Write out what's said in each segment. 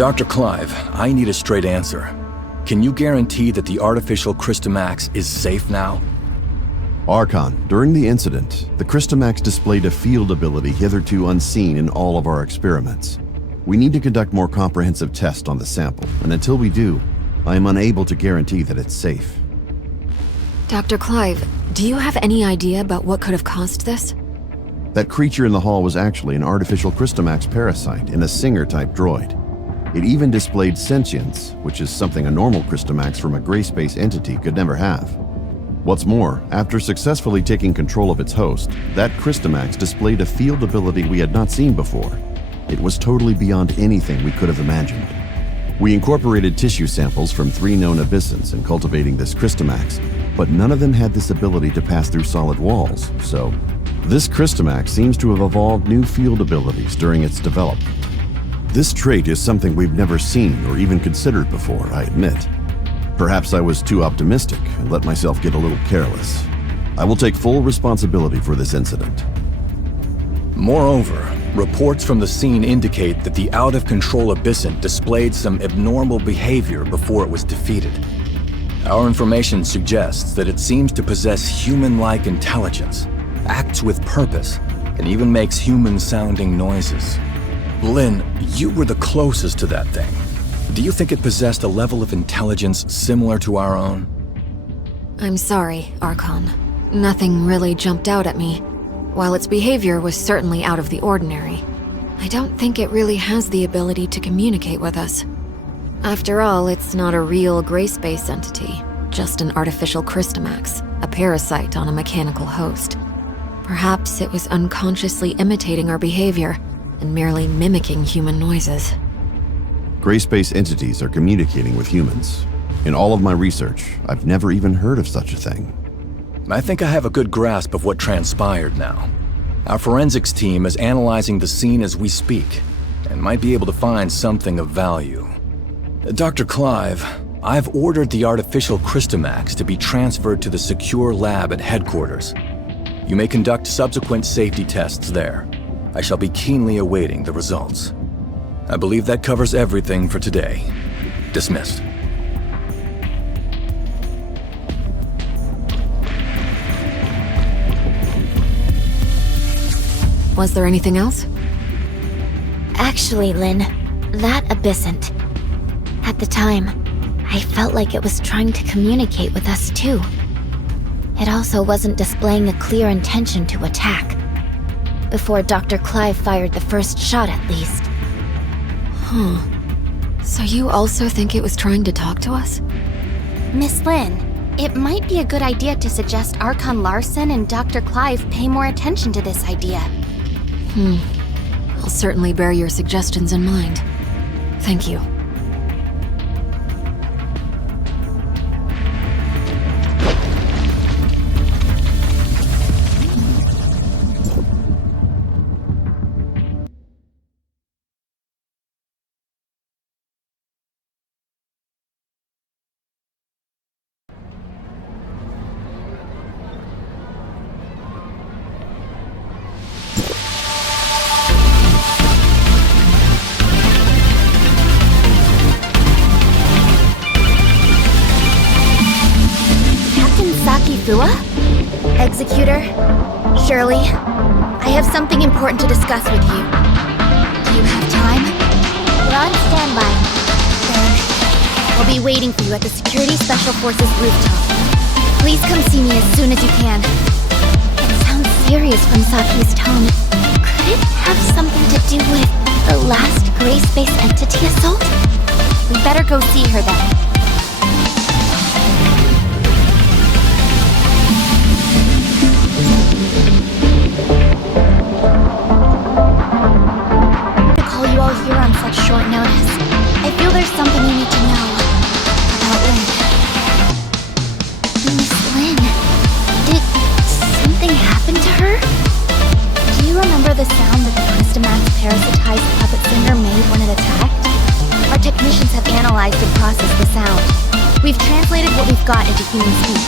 Dr. Clive, I need a straight answer. Can you guarantee that the artificial Christomax is safe now? Archon, during the incident, the Christomax displayed a field ability hitherto unseen in all of our experiments. We need to conduct more comprehensive tests on the sample, and until we do, I am unable to guarantee that it's safe. Dr. Clive, do you have any idea about what could have caused this? That creature in the hall was actually an artificial Christomax parasite in a Singer-type droid. It even displayed sentience, which is something a normal Christomax from a gray space entity could never have. What's more, after successfully taking control of its host, that Christomax displayed a field ability we had not seen before. It was totally beyond anything we could have imagined. We incorporated tissue samples from 3 known abyssins in cultivating this Christomax, but none of them had this ability to pass through solid walls, so this Christomax seems to have evolved new field abilities during its development. This trait is something we've never seen or even considered before, I admit. Perhaps I was too optimistic and let myself get a little careless. I will take full responsibility for this incident. Moreover, reports from the scene indicate that the out-of-control abyssant displayed some abnormal behavior before it was defeated. Our information suggests that it seems to possess human-like intelligence, acts with purpose, and even makes human-sounding noises. Lynn, you were the closest to that thing. Do you think it possessed a level of intelligence similar to our own? I'm sorry, Archon. Nothing really jumped out at me. While its behavior was certainly out of the ordinary, I don't think it really has the ability to communicate with us. After all, it's not a real gray space entity, just an artificial Christomax, a parasite on a mechanical host. Perhaps it was unconsciously imitating our behavior and merely mimicking human noises. Gray space entities are communicating with humans. In all of my research, I've never even heard of such a thing. I think I have a good grasp of what transpired now. Our forensics team is analyzing the scene as we speak, and might be able to find something of value. Dr. Clive, I've ordered the artificial Christomax to be transferred to the secure lab at headquarters. You may conduct subsequent safety tests there. I shall be keenly awaiting the results. I believe that covers everything for today. Dismissed. Was there anything else? Actually, Lynn, that abyssant. At the time, I felt like it was trying to communicate with us too. It also wasn't displaying a clear intention to attack. Before Dr. Clive fired the first shot, at least. Huh. So you also think it was trying to talk to us? Miss Lynn, it might be a good idea to suggest Archon Larson and Dr. Clive pay more attention to this idea. I'll certainly bear your suggestions in mind. Thank you. Executor, Shirley, I have something important to discuss with you. Do you have time? We're on standby. Then, I'll be waiting for you at the Security Special Forces rooftop. Please come see me as soon as you can. It sounds serious from Saki's tone. Could it have something to do with the last gray space entity assault? We better go see her then. Here on such short notice. I feel there's something you need to know about Lynn. Miss Lynn, did something happen to her? Do you remember the sound that the Christomax parasitized puppet singer made when it attacked? Our technicians have analyzed and processed the sound. We've translated what we've got into human speech.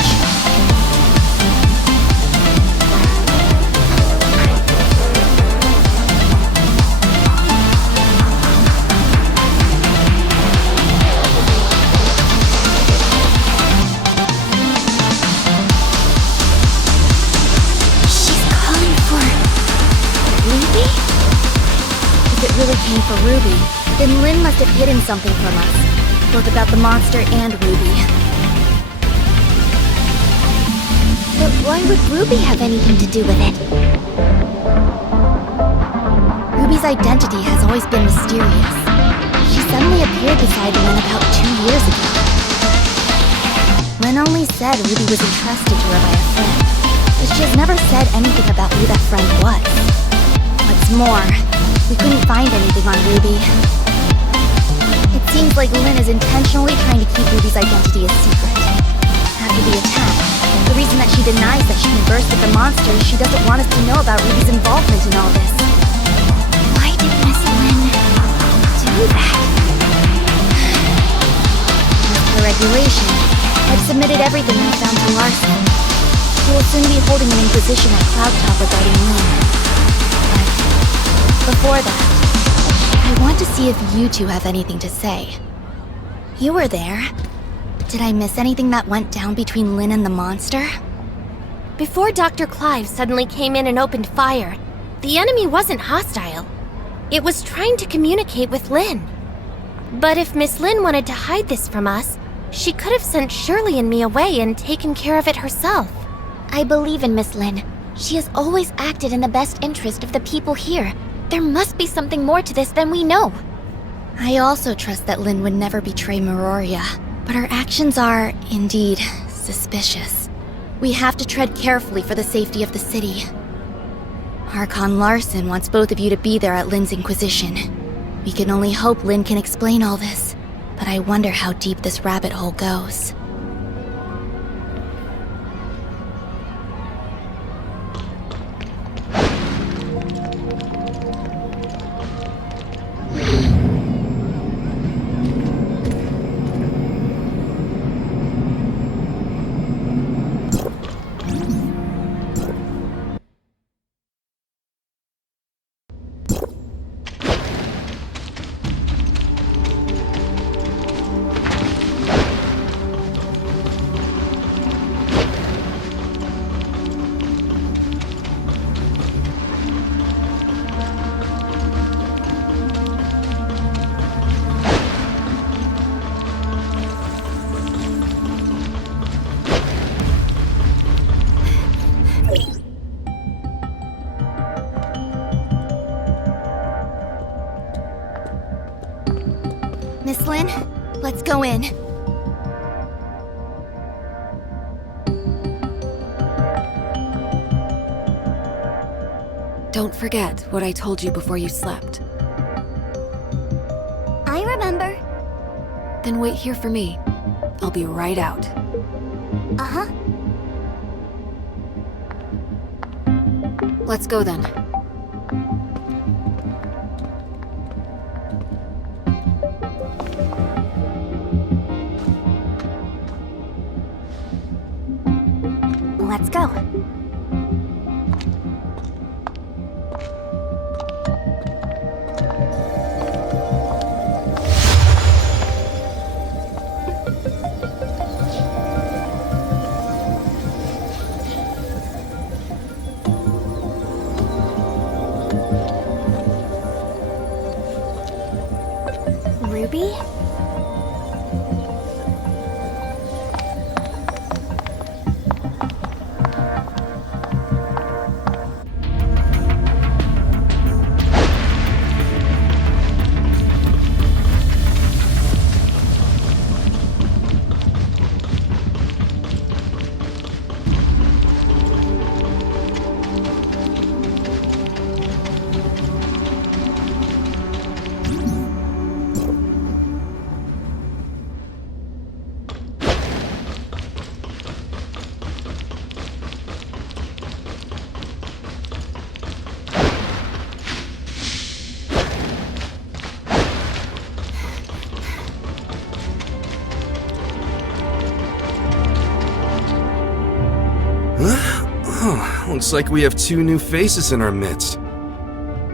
Ruby. Then Lynn must have hidden something from us, both about the monster and Ruby. But why would Ruby have anything to do with it? Ruby's identity has always been mysterious. She suddenly appeared beside Lynn about 2 years ago. Lynn only said Ruby was entrusted to her by a friend, but she has never said anything about who that friend was. What's more, we couldn't find anything on Ruby. It seems like Lynn is intentionally trying to keep Ruby's identity a secret. After the attack, the reason that she denies that she conversed with the monster is she doesn't want us to know about Ruby's involvement in all this. Why did Miss Lynn do that? As per regulation, I've submitted everything I found to Larson. He will soon be holding an inquisition at Cloud Top regarding Lynn. But before that, I want to see if you two have anything to say. You were there. Did I miss anything that went down between Lynn and the monster? Before Dr. Clive suddenly came in and opened fire, the enemy wasn't hostile. It was trying to communicate with Lynn. But if Miss Lynn wanted to hide this from us, she could have sent Shirley and me away and taken care of it herself. I believe in Miss Lynn. She has always acted in the best interest of the people here. There must be something more to this than we know. I also trust that Lynn would never betray Meroria, but her actions are, indeed, suspicious. We have to tread carefully for the safety of the city. Archon Larson wants both of you to be there at Lynn's Inquisition. We can only hope Lynn can explain all this, but I wonder how deep this rabbit hole goes. Miss Lynn, let's go in. Don't forget what I told you before you slept. I remember. Then wait here for me. I'll be right out. Uh-huh. Let's go then. Let's go. Ruby? Looks like we have two new faces in our midst.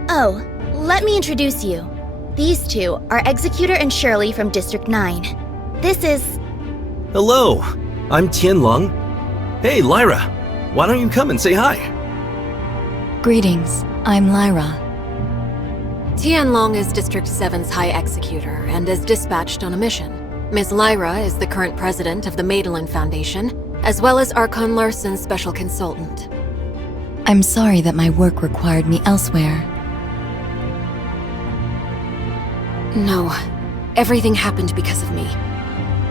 Oh, let me introduce you. These two are Executor and Shirley from District 9. This is... Hello, I'm Tianlong. Hey, Lyra, why don't you come and say hi? Greetings, I'm Lyra. Tianlong is District 7's High Executor and is dispatched on a mission. Ms. Lyra is the current president of the Magdalene Foundation, as well as Archon Larson's special consultant. I'm sorry that my work required me elsewhere. No, everything happened because of me.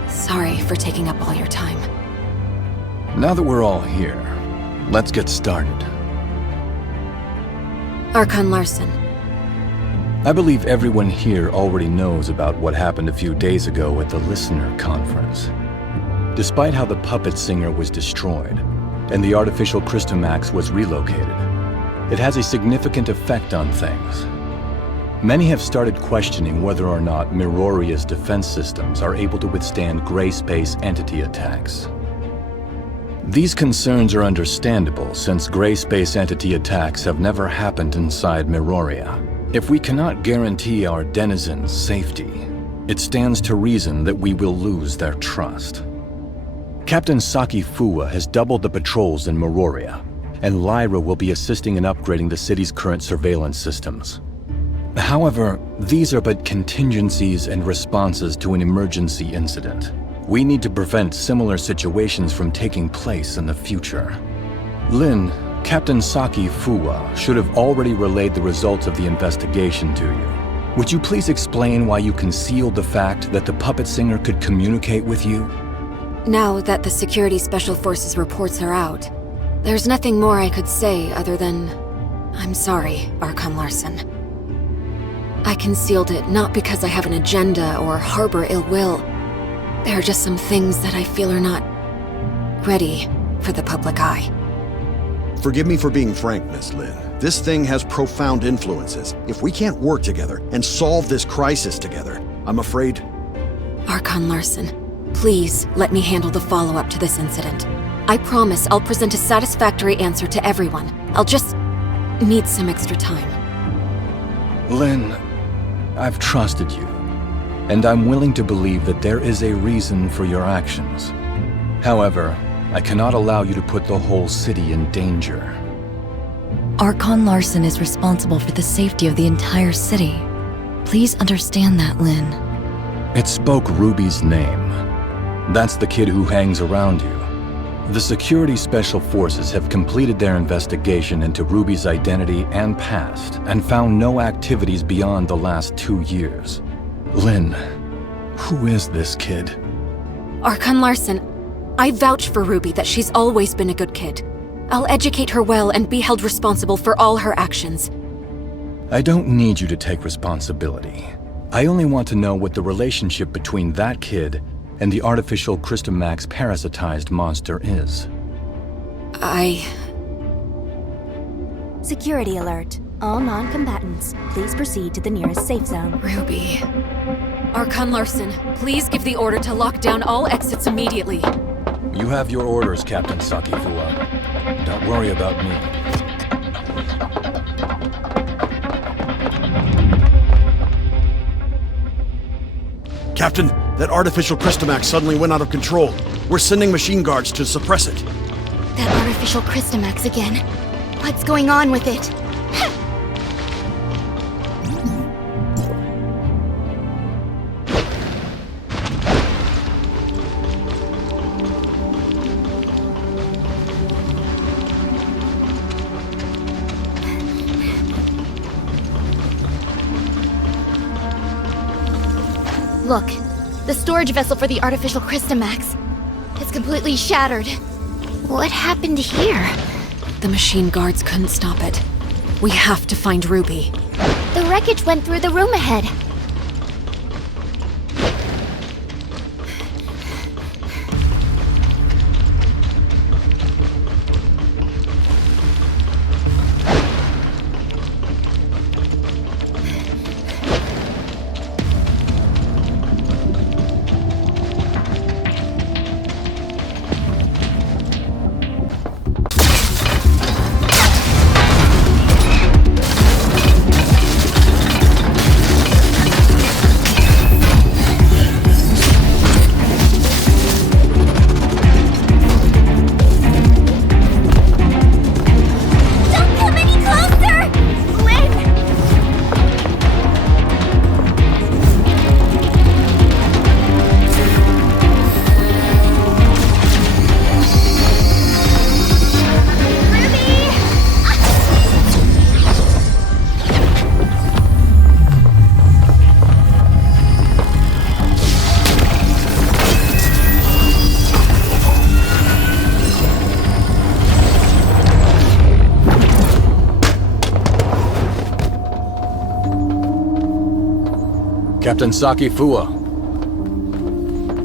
Sorry for taking up all your time. Now that we're all here, let's get started. Archon Larson. I believe everyone here already knows about what happened a few days ago at the Listener Conference. Despite how the puppet singer was destroyed, and the artificial Christomax was relocated, it has a significant effect on things. Many have started questioning whether or not Miroria's defense systems are able to withstand gray space entity attacks. These concerns are understandable since gray space entity attacks have never happened inside Miroria. If we cannot guarantee our denizens' safety, it stands to reason that we will lose their trust. Captain Saki Fuwa has doubled the patrols in Miroria, and Lyra will be assisting in upgrading the city's current surveillance systems. However, these are but contingencies and responses to an emergency incident. We need to prevent similar situations from taking place in the future. Lin, Captain Saki Fuwa should have already relayed the results of the investigation to you. Would you please explain why you concealed the fact that the puppet singer could communicate with you? Now that the Security Special Forces reports are out, there's nothing more I could say other than, I'm sorry, Archon Larson. I concealed it not because I have an agenda or harbor ill will. There are just some things that I feel are not ready for the public eye. Forgive me for being frank, Miss Lin. This thing has profound influences. If we can't work together and solve this crisis together, I'm afraid... Archon Larson, please let me handle the follow-up to this incident. I promise I'll present a satisfactory answer to everyone. I'll just need some extra time. Lin, I've trusted you, and I'm willing to believe that there is a reason for your actions. However, I cannot allow you to put the whole city in danger. Archon Larson is responsible for the safety of the entire city. Please understand that, Lin. It spoke Ruby's name. That's the kid who hangs around you. The Security Special Forces have completed their investigation into Ruby's identity and past, and found no activities beyond the last 2 years. Lin, who is this kid? Archon Larson, I vouch for Ruby that she's always been a good kid. I'll educate her well and be held responsible for all her actions. I don't need you to take responsibility. I only want to know what the relationship between that kid and the artificial Christomax parasitized monster is. Security alert. All non-combatants, please proceed to the nearest safe zone. Ruby. Archon Larson, please give the order to lock down all exits immediately. You have your orders, Captain Saki Fuwa. Don't worry about me. Captain, that artificial Christomax suddenly went out of control. We're sending machine guards to suppress it. That artificial Christomax again. What's going on with it? Look, the storage vessel for the artificial Christomax. It's completely shattered. What happened here? The machine guards couldn't stop it. We have to find Ruby. The wreckage went through the room ahead. Captain Saki Fua,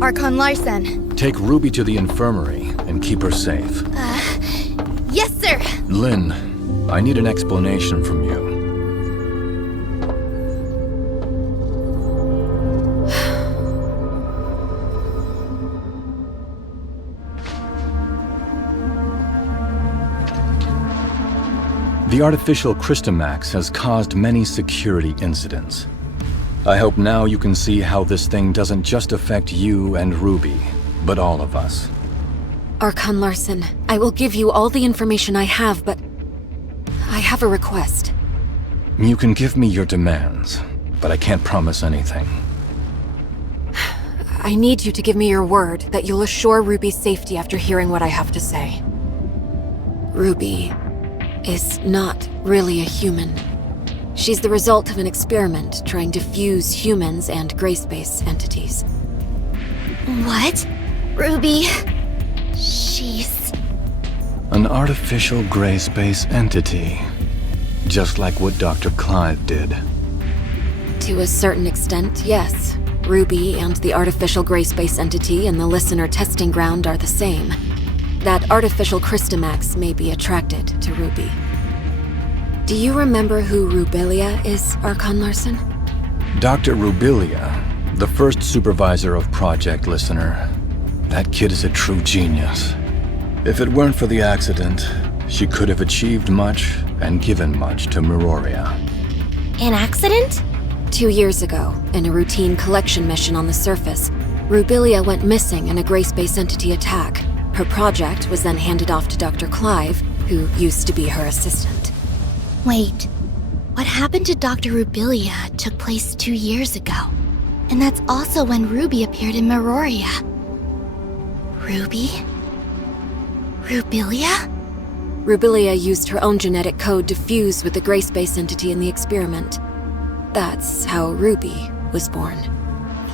Archon Larson. take Ruby to the infirmary and keep her safe. Yes, sir! Lynn, I need an explanation from you. The artificial Christomax has caused many security incidents. I hope now you can see how this thing doesn't just affect you and Ruby, but all of us. Archon Larson, I will give you all the information I have, but I have a request. You can give me your demands, but I can't promise anything. I need you to give me your word that you'll assure Ruby's safety after hearing what I have to say. Ruby is not really a human. She's the result of an experiment trying to fuse humans and gray space entities. What? Ruby? She's... An artificial gray space entity. Just like what Dr. Clive did. To a certain extent, yes. Ruby and the artificial gray space entity in the listener testing ground are the same. That artificial Christomax may be attracted to Ruby. Do you remember who Rubilia is, Archon Larson? Dr. Rubilia, the first supervisor of Project Listener. That kid is a true genius. If it weren't for the accident, she could have achieved much and given much to Meroria. An accident? 2 years ago, in a routine collection mission on the surface, Rubilia went missing in a gray space entity attack. Her project was then handed off to Dr. Clive, who used to be her assistant. Wait, what happened to Dr. Rubilia took place 2 years ago. And that's also when Ruby appeared in Meroria. Ruby? Rubilia? Rubilia used her own genetic code to fuse with the gray space entity in the experiment. That's how Ruby was born.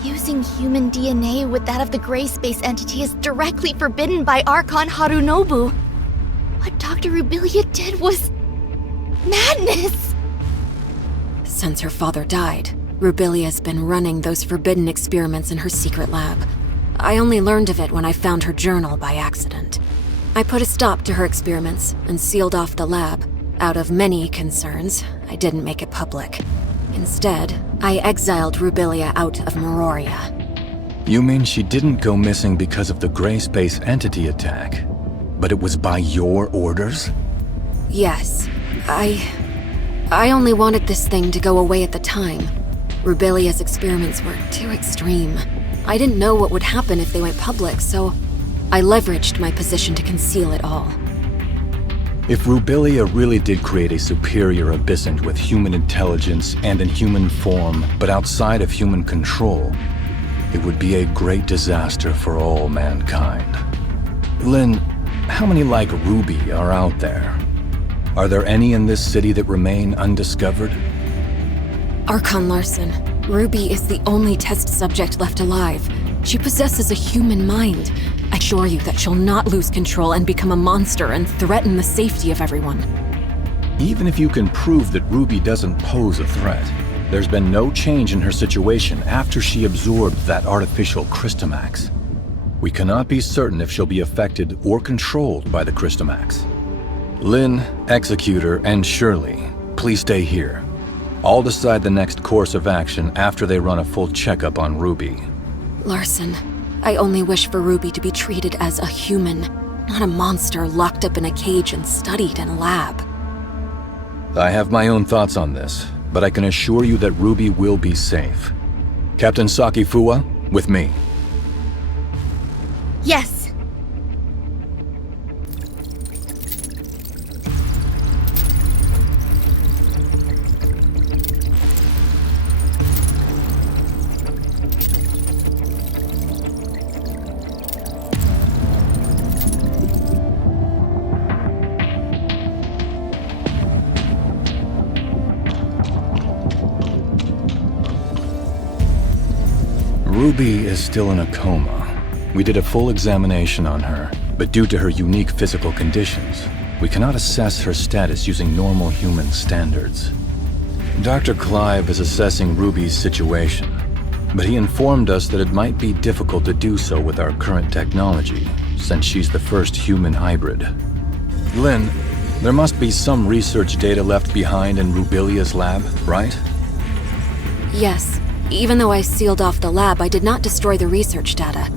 Fusing human DNA with that of the gray space entity is directly forbidden by Archon Harunobu. What Dr. Rubilia did was... madness! Since her father died, Rubilia's been running those forbidden experiments in her secret lab. I only learned of it when I found her journal by accident. I put a stop to her experiments and sealed off the lab. Out of many concerns, I didn't make it public. Instead, I exiled Rubilia out of Meroria. You mean she didn't go missing because of the gray space entity attack, but it was by your orders? Yes. I only wanted this thing to go away at the time. Rubilia's experiments were too extreme. I didn't know what would happen if they went public, so I leveraged my position to conceal it all. If Rubilia really did create a superior abyssant with human intelligence and in human form, but outside of human control, it would be a great disaster for all mankind. Lynn, how many like Ruby are out there? Are there any in this city that remain undiscovered? Archon Larson, Ruby is the only test subject left alive. She possesses a human mind. I assure you that she'll not lose control and become a monster and threaten the safety of everyone. Even if you can prove that Ruby doesn't pose a threat, there's been no change in her situation after she absorbed that artificial Christomax. We cannot be certain if she'll be affected or controlled by the Christomax. Lynn, Executor, and Shirley, please stay here. I'll decide the next course of action after they run a full checkup on Ruby. Larson, I only wish for Ruby to be treated as a human, not a monster locked up in a cage and studied in a lab. I have my own thoughts on this, but I can assure you that Ruby will be safe. Captain Saki Fua, with me. Yes. Ruby is still in a coma. We did a full examination on her, but due to her unique physical conditions, we cannot assess her status using normal human standards. Dr. Clive is assessing Ruby's situation. but he informed us that it might be difficult to do so with our current technology, since she's the first human hybrid. Lynn, there must be some research data left behind in Rubilia's lab, right? Yes. Even though I sealed off the lab, I did not destroy the research data.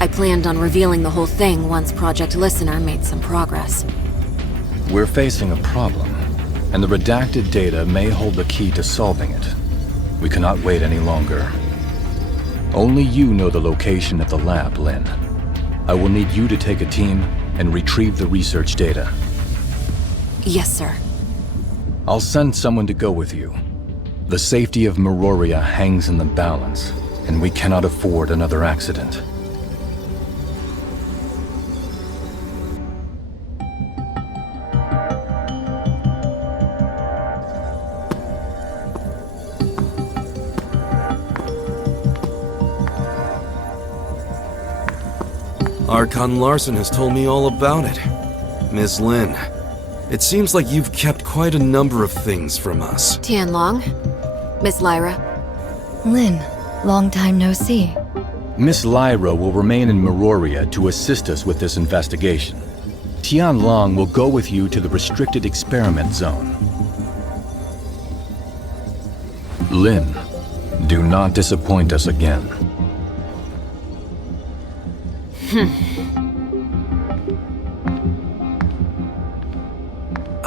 I planned on revealing the whole thing once Project Listener made some progress. We're facing a problem, and the redacted data may hold the key to solving it. We cannot wait any longer. Only you know the location of the lab, Lynn. I will need you to take a team and retrieve the research data. Yes, sir. I'll send someone to go with you. The safety of Meroria hangs in the balance, and we cannot afford another accident. Archon Larson has told me all about it. Miss Lin, it seems like you've kept quite a number of things from us. Tianlong? Miss Lyra? Lin, long time no see. Miss Lyra will remain in Meroria to assist us with this investigation. Tianlong will go with you to the restricted experiment zone. Lin, do not disappoint us again.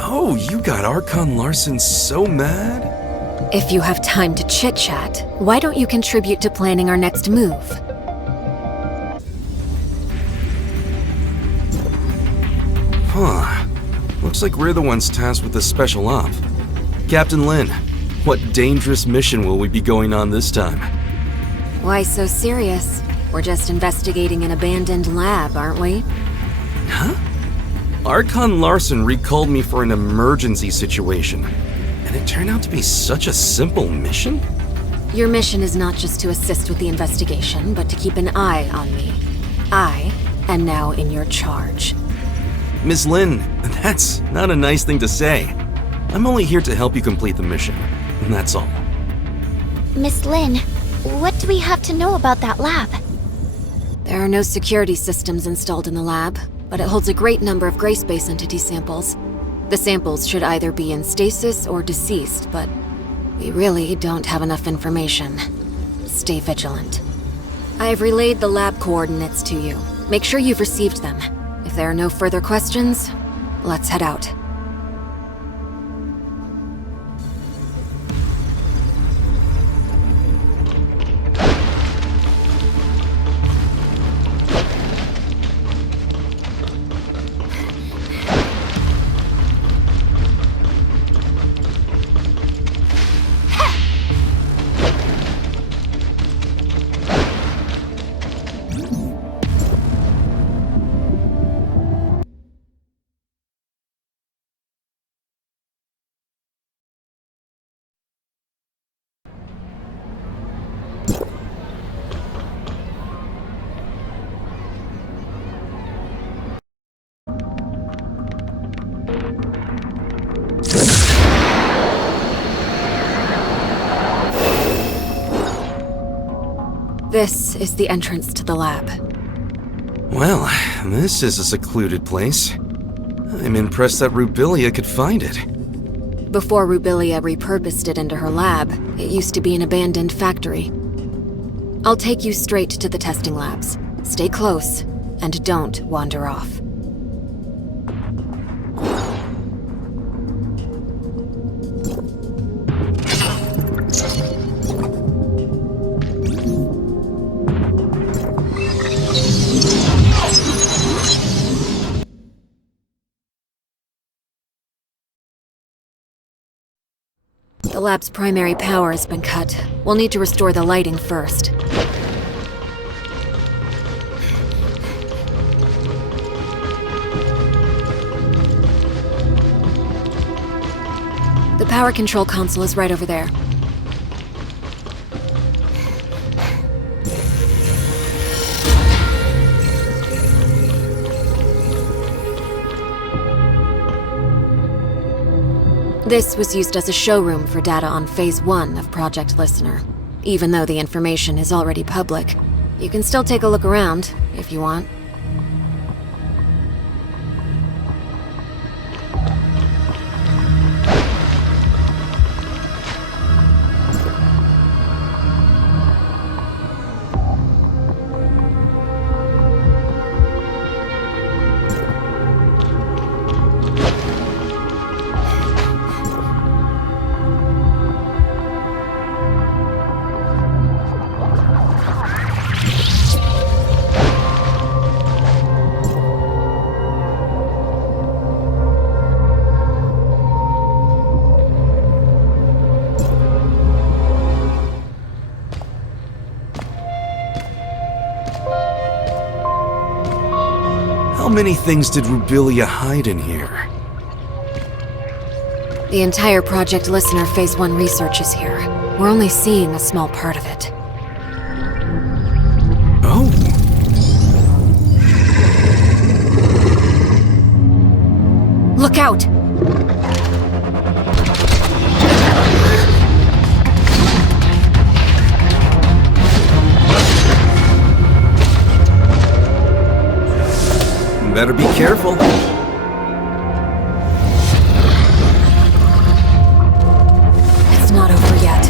Oh, you got Archon Larson so mad? If you have time to chit-chat, why don't you contribute to planning our next move? Huh. Looks like we're the ones tasked with this special op. Captain Lin, what dangerous mission will we be going on this time? Why so serious? We're just investigating an abandoned lab, aren't we? Huh? Archon Larson recalled me for an emergency situation, and it turned out to be such a simple mission? Your mission is not just to assist with the investigation, but to keep an eye on me. I am now in your charge. Miss Lin, that's not a nice thing to say. I'm only here to help you complete the mission, and that's all. Miss Lin, what do we have to know about that lab? There are no security systems installed in the lab, but it holds a great number of gray space entity samples. The samples should either be in stasis or deceased, but we really don't have enough information. Stay vigilant. I have relayed the lab coordinates to you. Make sure you've received them. If there are no further questions, let's head out. This is the entrance to the lab. Well, this is a secluded place. I'm impressed that Rubilia could find it. Before Rubilia repurposed it into her lab, it used to be an abandoned factory. I'll take you straight to the testing labs. Stay close, and don't wander off. The lab's primary power has been cut. We'll need to restore the lighting first. The power control console is right over there. This was used as a showroom for data on Phase 1 of Project Listener. Even though the information is already public, you can still take a look around, if you want. How many things did Rubilia hide in here? The entire Project Listener Phase 1 research is here. We're only seeing a small part of it. Oh. Look out! Better be careful. It's not over yet.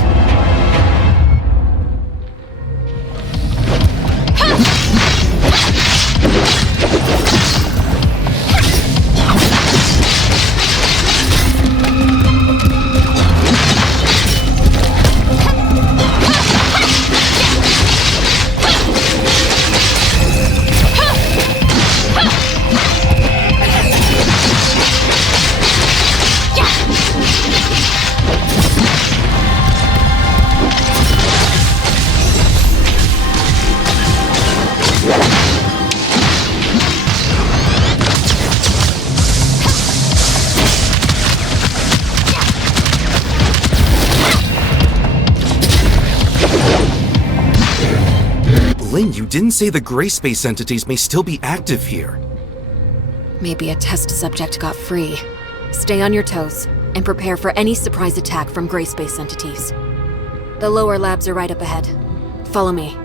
Lynn, you didn't say the gray space entities may still be active here. Maybe a test subject got free. Stay on your toes, and prepare for any surprise attack from gray space entities. The lower labs are right up ahead. Follow me.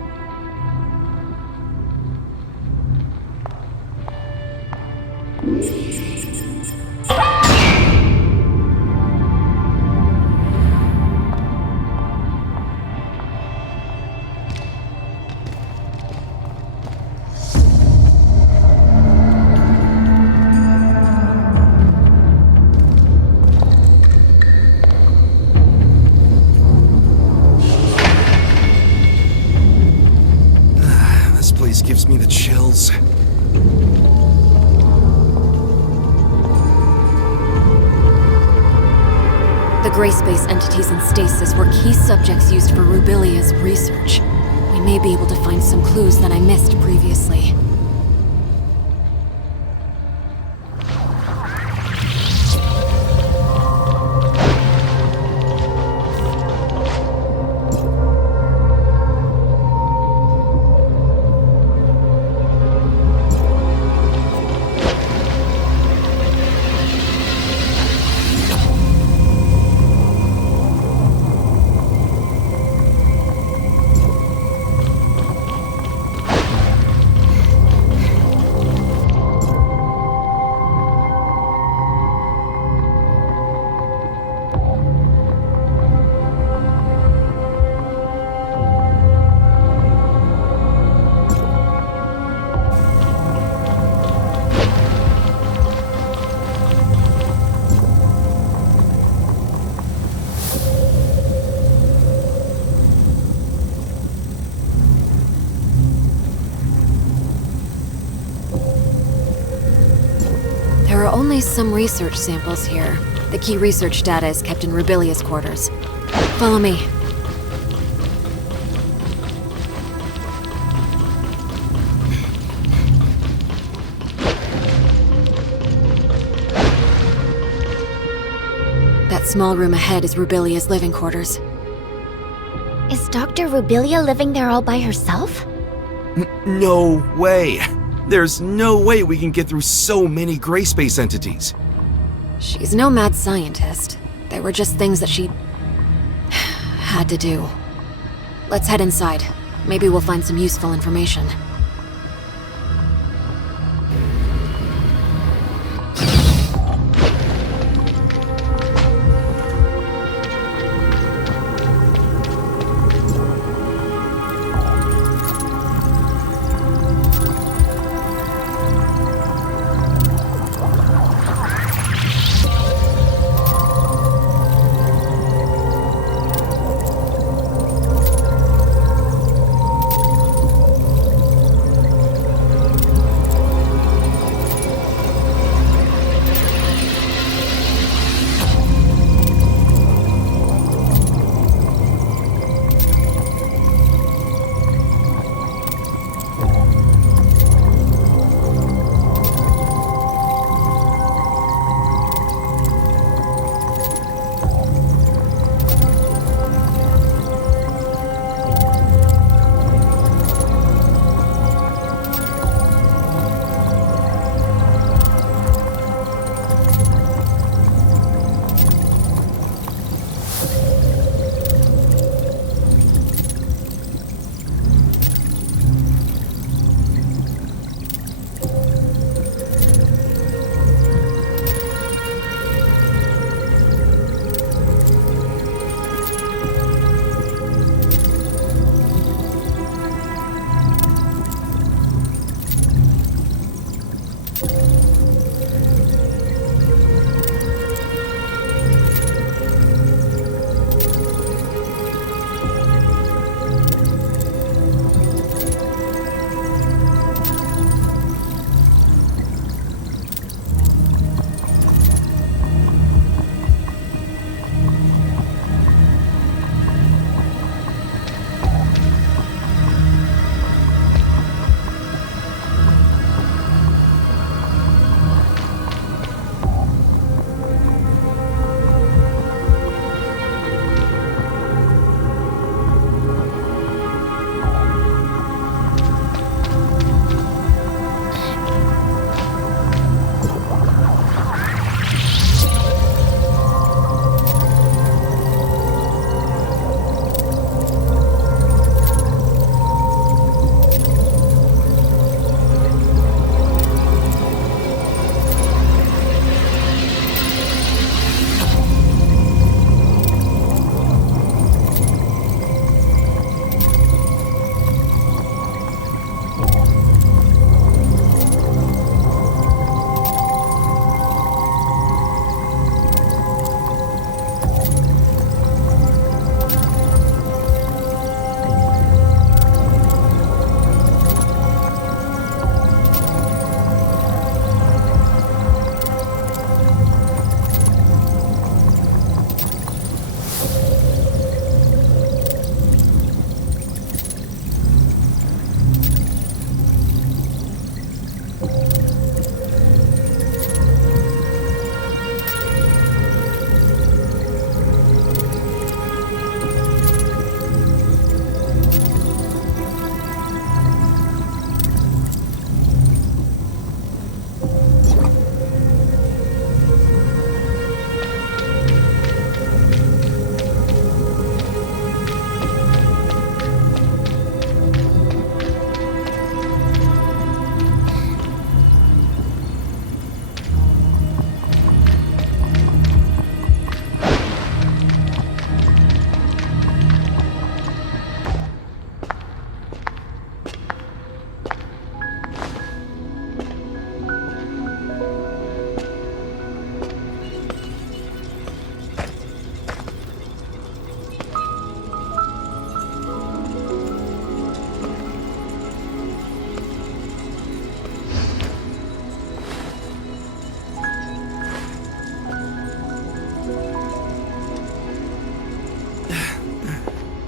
Gives me the chills. The gray space entities in stasis were key subjects used for Rubilia's research. We may be able to find some clues that I missed previously. There are only some research samples here. The key research data is kept in Rubilia's quarters. Follow me. That small room ahead is Rubilia's living quarters. Is Dr. Rubilia living there all by herself? No way! There's no way we can get through so many gray space entities. She's no mad scientist. They were just things that she had to do. Let's head inside. Maybe we'll find some useful information.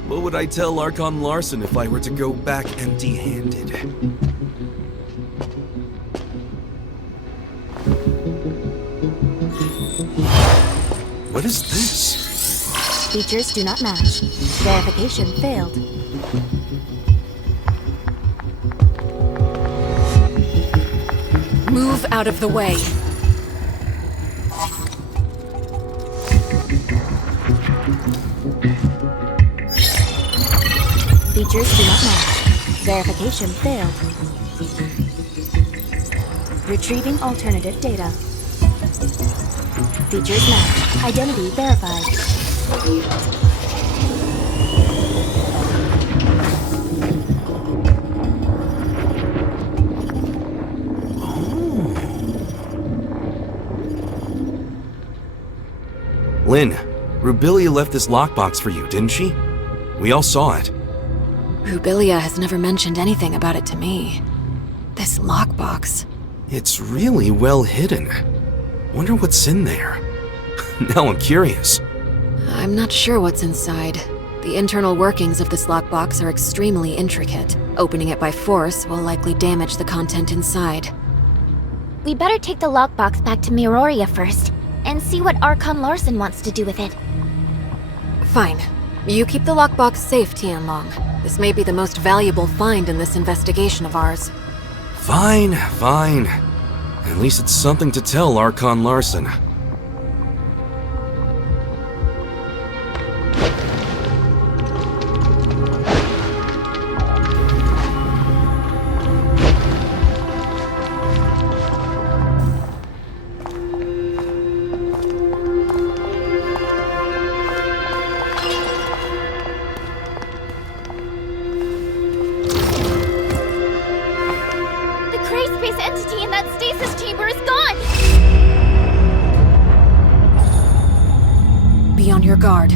What would I tell Archon Larson if I were to go back empty-handed? What is this? Features do not match. Verification failed. Move out of the way. Features do not match. Verification failed. Retrieving alternative data. Features match. Identity verified. Lynn, Rubilia left this lockbox for you, didn't she? We all saw it. Rubilia has never mentioned anything about it to me. This lockbox. It's really well hidden. Wonder what's in there. Now I'm curious. I'm not sure what's inside. The internal workings of this lockbox are extremely intricate. Opening it by force will likely damage the content inside. We better take the lockbox back to Miroria first, and see what Archon Larson wants to do with it. Fine. You keep the lockbox safe, Tianlong. This may be the most valuable find in this investigation of ours. Fine. At least it's something to tell Archon Larson. Entity in that stasis chamber is gone! Be on your guard.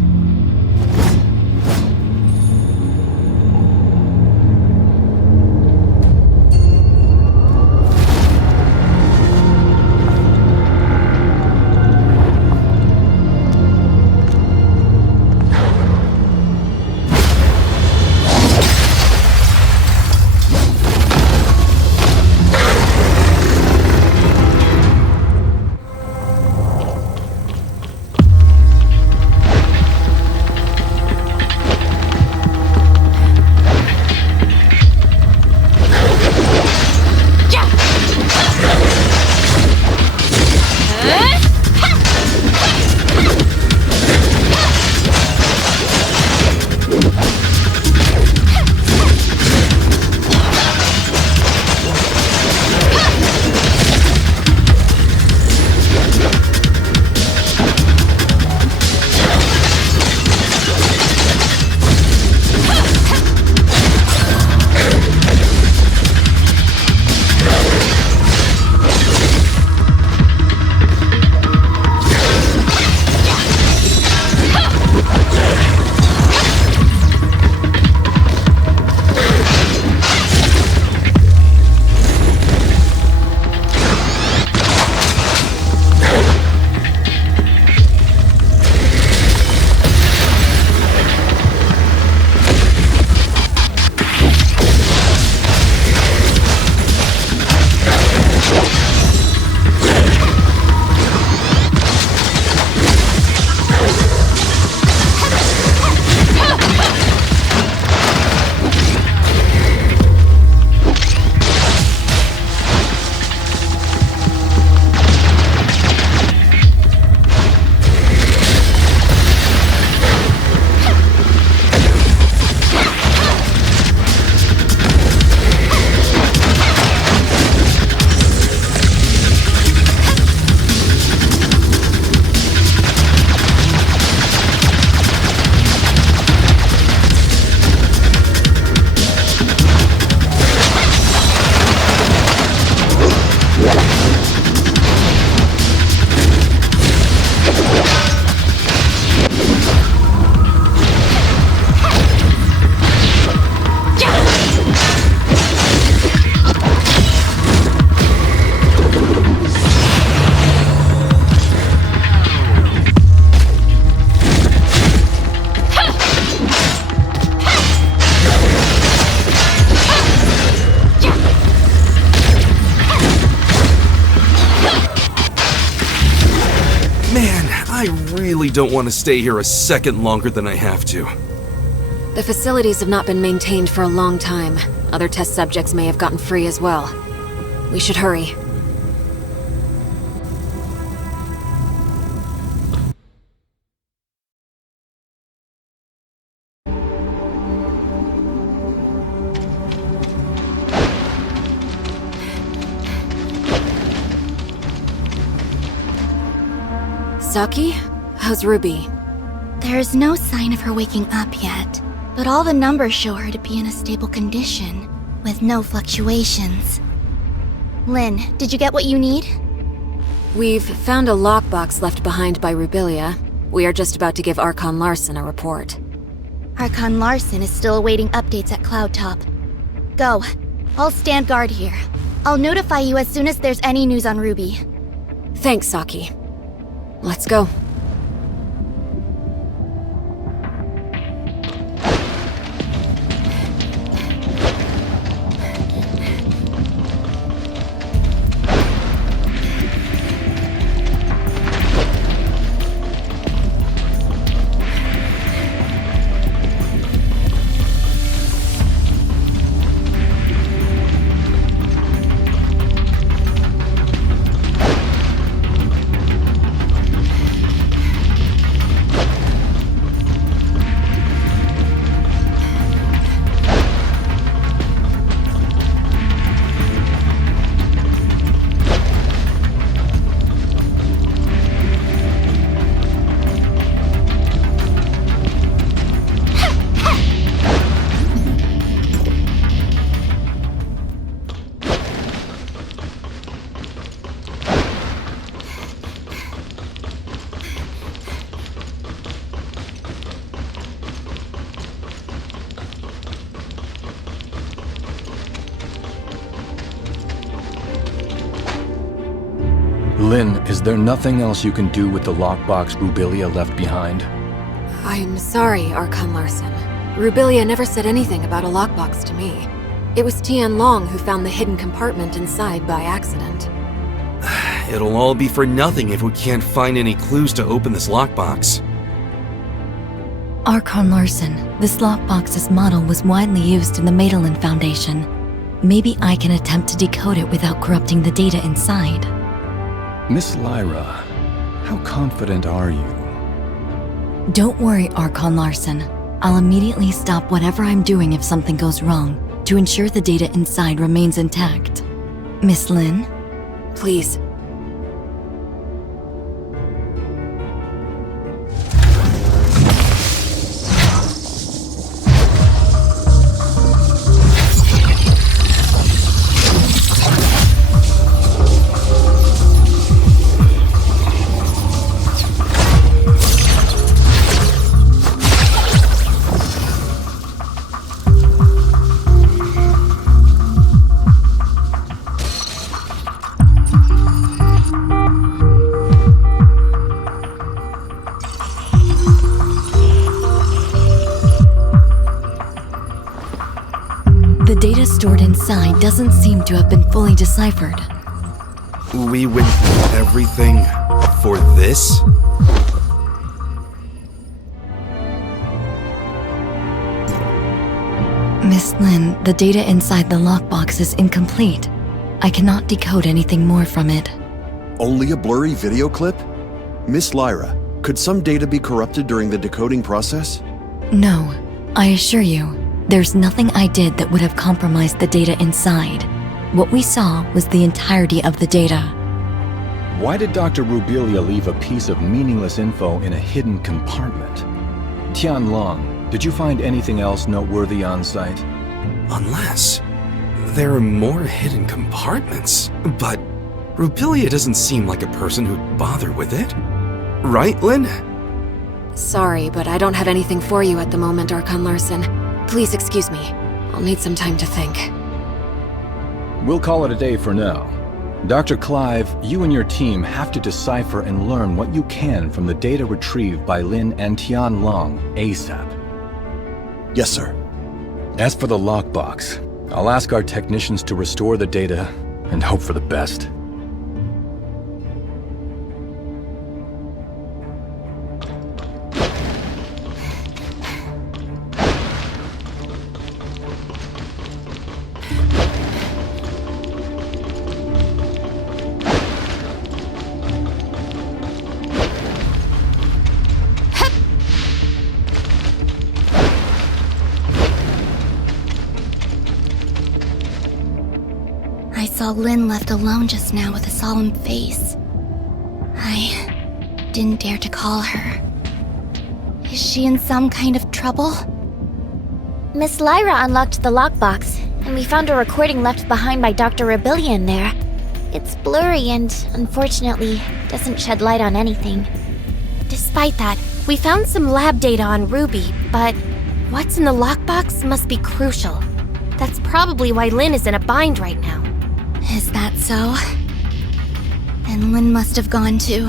I really don't want to stay here a second longer than I have to. The facilities have not been maintained for a long time. Other test subjects may have gotten free as well. We should hurry. Saki, how's Ruby? There's no sign of her waking up yet, but all the numbers show her to be in a stable condition, with no fluctuations. Lynn, did you get what you need? We've found a lockbox left behind by Rubilia. We are just about to give Archon Larson a report. Archon Larson is still awaiting updates at Cloud Top. Go. I'll stand guard here. I'll notify you as soon as there's any news on Ruby. Thanks, Saki. Let's go. Lynn, is there nothing else you can do with the lockbox Rubilia left behind? I'm sorry, Archon Larson. Rubilia never said anything about a lockbox to me. It was Tian Long who found the hidden compartment inside by accident. It'll all be for nothing if we can't find any clues to open this lockbox. Archon Larson, this lockbox's model was widely used in the Madeline Foundation. Maybe I can attempt to decode it without corrupting the data inside. Miss Lyra, how confident are you? Don't worry, Archon Larson. I'll immediately stop whatever I'm doing if something goes wrong, to ensure the data inside remains intact. Miss Lynn? Please. The data stored inside doesn't seem to have been fully deciphered. We went through everything for this? Miss Lynn, the data inside the lockbox is incomplete. I cannot decode anything more from it. Only a blurry video clip? Miss Lyra, could some data be corrupted during the decoding process? No, I assure you, there's nothing I did that would have compromised the data inside. What we saw was the entirety of the data. Why did Dr. Rubilia leave a piece of meaningless info in a hidden compartment? Tian Long, did you find anything else noteworthy on site? Unless there are more hidden compartments. But Rubilia doesn't seem like a person who'd bother with it. Right, Lynn? Sorry, but I don't have anything for you at the moment, Archon Larson. Please excuse me. I'll need some time to think. We'll call it a day for now. Dr. Clive, you and your team have to decipher and learn what you can from the data retrieved by Lin and Tian Long ASAP. Yes, sir. As for the lockbox, I'll ask our technicians to restore the data and hope for the best. I saw Lynn left alone just now with a solemn face. didn't dare to call her. Is she in some kind of trouble? Miss Lyra unlocked the lockbox, and we found a recording left behind by Dr. Rebellia in there. It's blurry and, unfortunately, doesn't shed light on anything. Despite that, we found some lab data on Ruby, but what's in the lockbox must be crucial. That's probably why Lynn is in a bind right now. Is that so? Then Lynn must have gone to...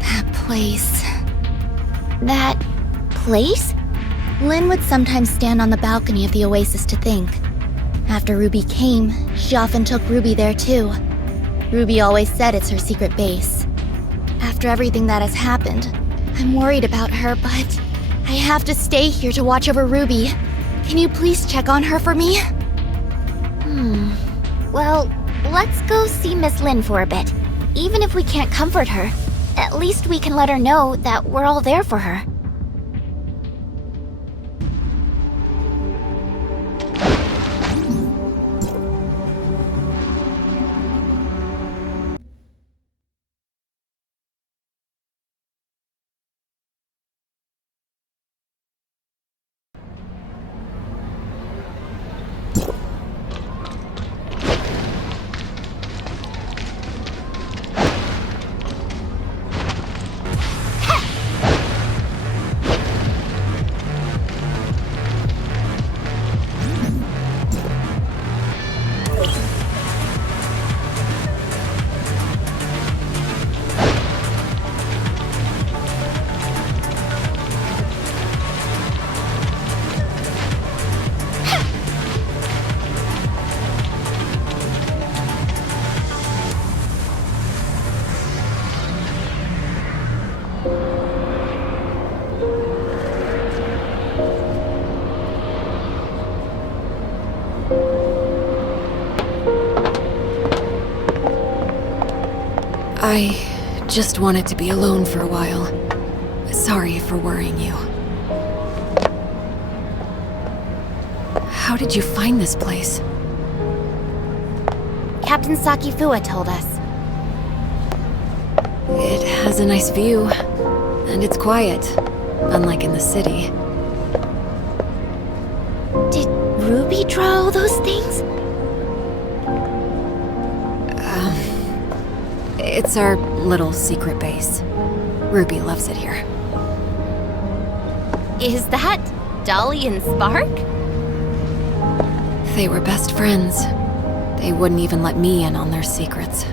that place. That place? Lynn would sometimes stand on the balcony of the Oasis to think. After Ruby came, she often took Ruby there too. Ruby always said it's her secret base. After everything that has happened, I'm worried about her, but I have to stay here to watch over Ruby. Can you please check on her for me? Well, let's go see Miss Lynn for a bit. Even if we can't comfort her, at least we can let her know that we're all there for her. I just wanted to be alone for a while. Sorry for worrying you. How did you find this place? Captain Sakifua told us. It has a nice view, and it's quiet, unlike in the city. Did Ruby draw all those things? It's our little secret base. Ruby loves it here. Is that Dolly and Spark? They were best friends. They wouldn't even let me in on their secrets.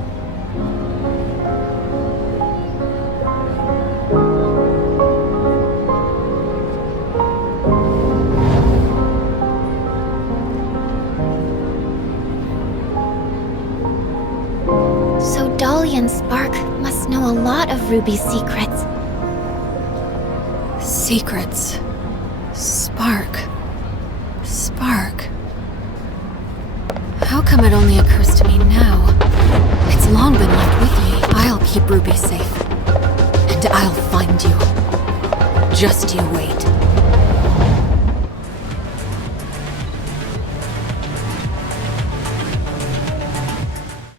So Dolly and Spark must know a lot of Ruby's secrets. Secrets. Spark. How come it only occurs to me now? It's long been left with me. I'll keep Ruby safe. And I'll find you. Just you wait.